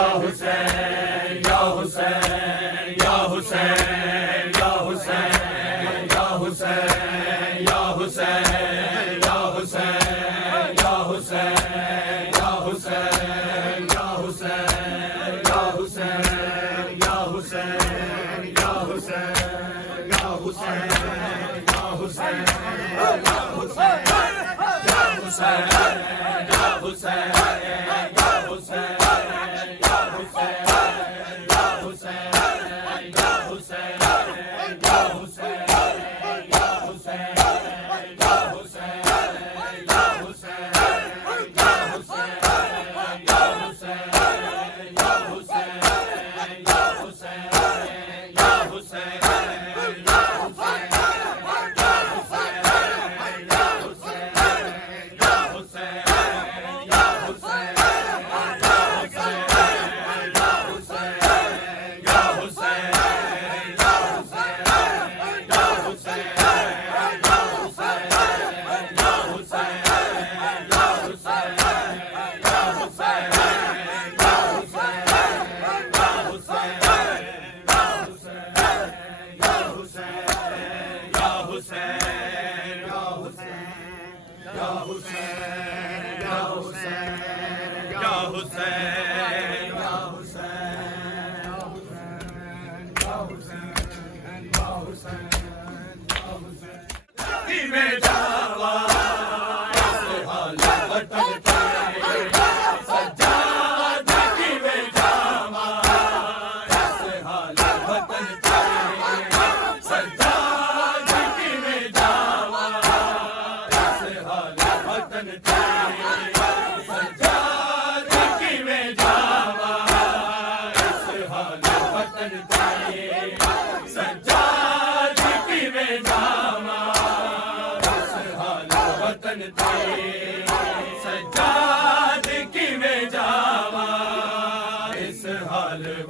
हुसैन या हुसैन या हुसैन या हुसैन या हुसैन या हुसैन या हुसैन या हुसैन या हुसैन या हुसैन या हुसैन या हुसैन या हुसैन या हुसैन या हुसैन या हुसैन या हुसैन या हुसैन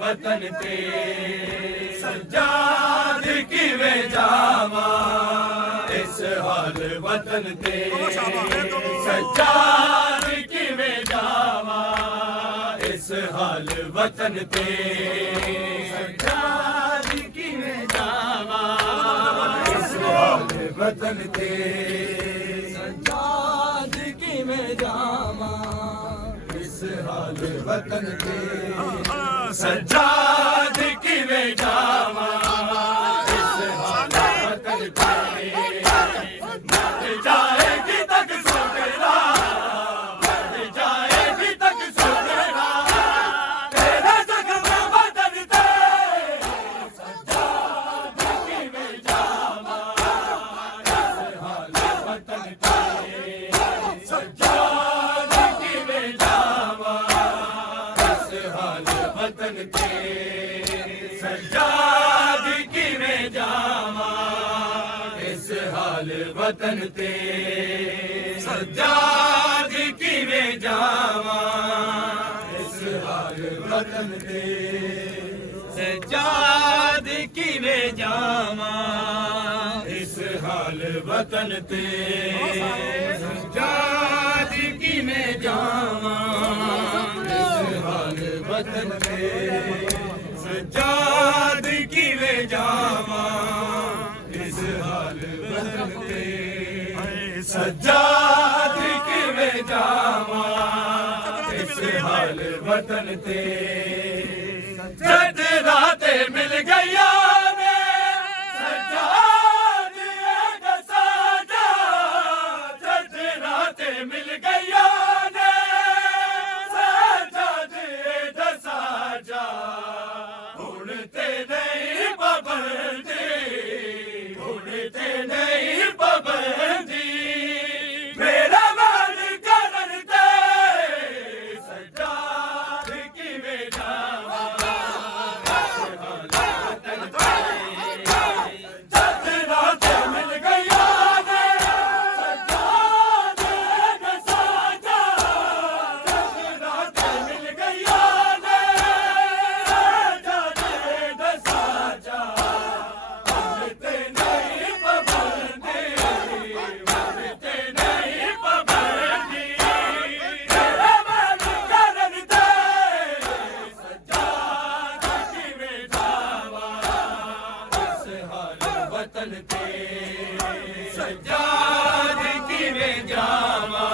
वतन ते सज्जाद की वे जावा इस हाल वतन ते सज्जाद की वे जावा इस हाल वतन ते सज्जाद की वे जावा इस हाल वतन ते सज्जाद की वे जावा इस हाल वतन ते सज्जाद की वे जावा इस हाल वतन ते मर जाएगी तक सुगरा मर जाएगी तक सुगरा तेरे जख्म वतन ते सज्जाद की वे जावा इस हाल वतन ते सज्जाद की वे जावा इस हाल वतन ते सज्जाद की वे जावा इस हाल वतन ते सज्जाद की वे जावा इस हाल वतन ते सज्जाद की वे जावा इस हाल वतन ते सज्जाद की वे जावा इस हाल वतन ते सज्जाद की वे जावा इस हाल वतन ते सज्जाद की वे जावा इस हाल वतन ते जद राते मिल गया ने सज्जाद साजा जद राते मिल गया ने सज्जाद साजा उड़ते नहीं पाबंदी उड़ते नहीं पाबंदी मेरा मन करन दे सज्जाद की वे जावा इस हाल वतन ਵਤਨ ਤੇ ਸੱਜਾਦ ਕਿਵੇਂ ਜਾਵਾਂ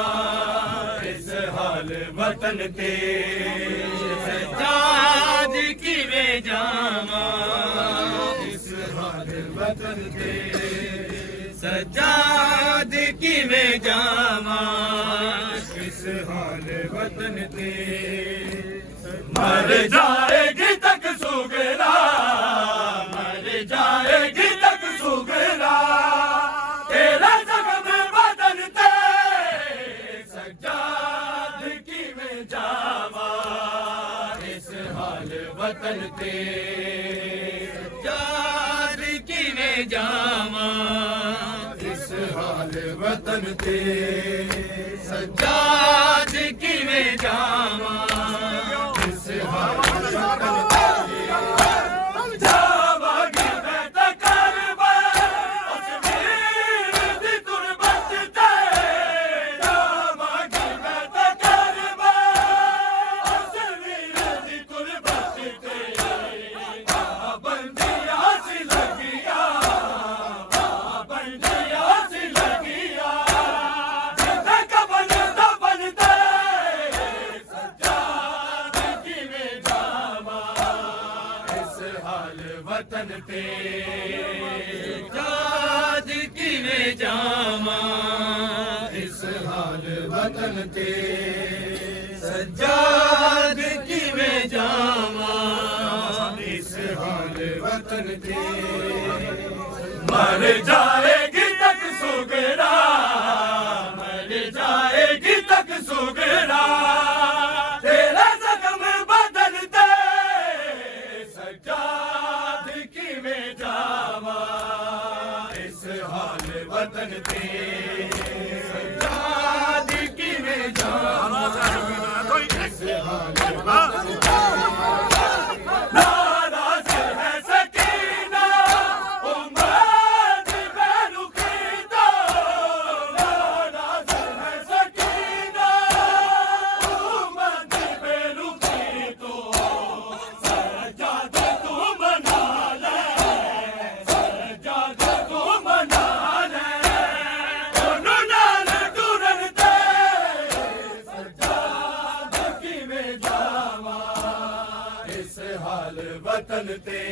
ਇਸ ਹਾਲ ਵਤਨ ਤੇ ਸੱਜਾਦ ਕਿਵੇਂ ਜਾਵਾਂ ਇਸ ਹਾਲ ਵਤਨ ਤੇ ਸੱਜਾਦ ਕਿਵੇਂ ਜਾਵਾਂ ਇਸ ਹਾਲ ਵਤਨ ਤੇ ਮਰ ਜਾਏਗੀ ਤੱਕ ਸੁਗਰਾ ਮਰ ਜਾਏਗੀ ਤੱਕ ਸੁਗਰਾ ਤੇਰਾ ਜ਼ਖਮ ਬਦਨ ਤੇ ਸੱਜਾਦ ਕਿਵੇਂ ਜਾਵਾਂ ਇਸ ਹਾਲ ਵਤਨ ਤੇ ਸੱਜਾਦ ਕਿਵੇਂ ਜਾਵਾਂ ਇਸ ਹਾਲ ਵਤਨ ਤੇ ਸੱਜਾਦ ਕਿਵੇਂ ਜਾਵਾਂ ਇਸ ਹਾਲ ਵਤਨ ਤੇ ਜਾਵਾਂਗੇ ਮੈਂ ਤਾਂ ਕਰਵਾ ਉਸ ਵੀਰ ਦੀ ਤੁਰਬਤ ਤੇ ਜਾਵਾਂਗੇ ਮੈਂ ਤਾਂ ਕਰਵਾ ਉਸ ਵੀਰ ਦੀ ਤੁਰਬਤ ਤੇ ਬੰਦੀਆਂ ਸੀ ਲੱਗੀਆਂ ਬੰਦੀਆਂ ਸੀ ਲੱਗੀਆਂ ਜਿੱਥੇ ਕਬਰ ਦਫਨ ਤੇ ਸੱਜਾਦ ਕਿਵੇਂ ਜਾਵਾਂ ਇਸ ਹਾਲ ਵਤਨ ਤੇ ਸੱਜਾਦ ਕਿਵੇਂ ਜਾਵਾਂ ਇਸ ਹਾਲ ਵਤਨ ਤੇ ਸੱਜਾਦ ਕਿਵੇਂ ਜਾਵਾਂ ਇਸ ਹਾਲ ਵਤਨ ਤੇ ਮਰ ਜਾਏਗੀ ਤੱਕ ਸੁਗਰਾ ਮਰ ਜਾਏਗੀ ਤੱਕ ਸੁਗਰਾ ਤੇਰਾ ਜ਼ਖਮ ਬਦਨ ਤੇ ਸੱਜਾਦ ਕਿਵੇਂ ਜਾਵਾਂ ਇਸ ਹਾਲ ਵਤਨ ਤੇ ਸੱਜਾਦ ਕਿਵੇਂ ਜਾਵਾਂ ਇਸ ਹਾਲ ਵਤਨ ਤੇ ਨਾਰਾਜ਼ ਹੈ ਸਕੀਨਾ ਉਮਰ ਮੈਨੂੰ ਕੀਤਾ ਨਾਰਾਜ਼ ਹੈ ਸਕੀਨਾ ਉਮਰ ਮੈਨੂੰ ਕੀਤਾ ਸੱਜਾਦ ਤੂੰ ਮਨਾ ਲੈ ਸੱਜਾਦ ਤੂੰ ਮਨਾ ਲੈ ਉਹਨੂੰ ਨਾਲ ਟੁਰਨ ਤੇ ਸੱਜਾਦ ਕਿਵੇਂ ਜਾਵਾਂ ਇਸ ਹਾਲ ਵਤਨ ਤੇ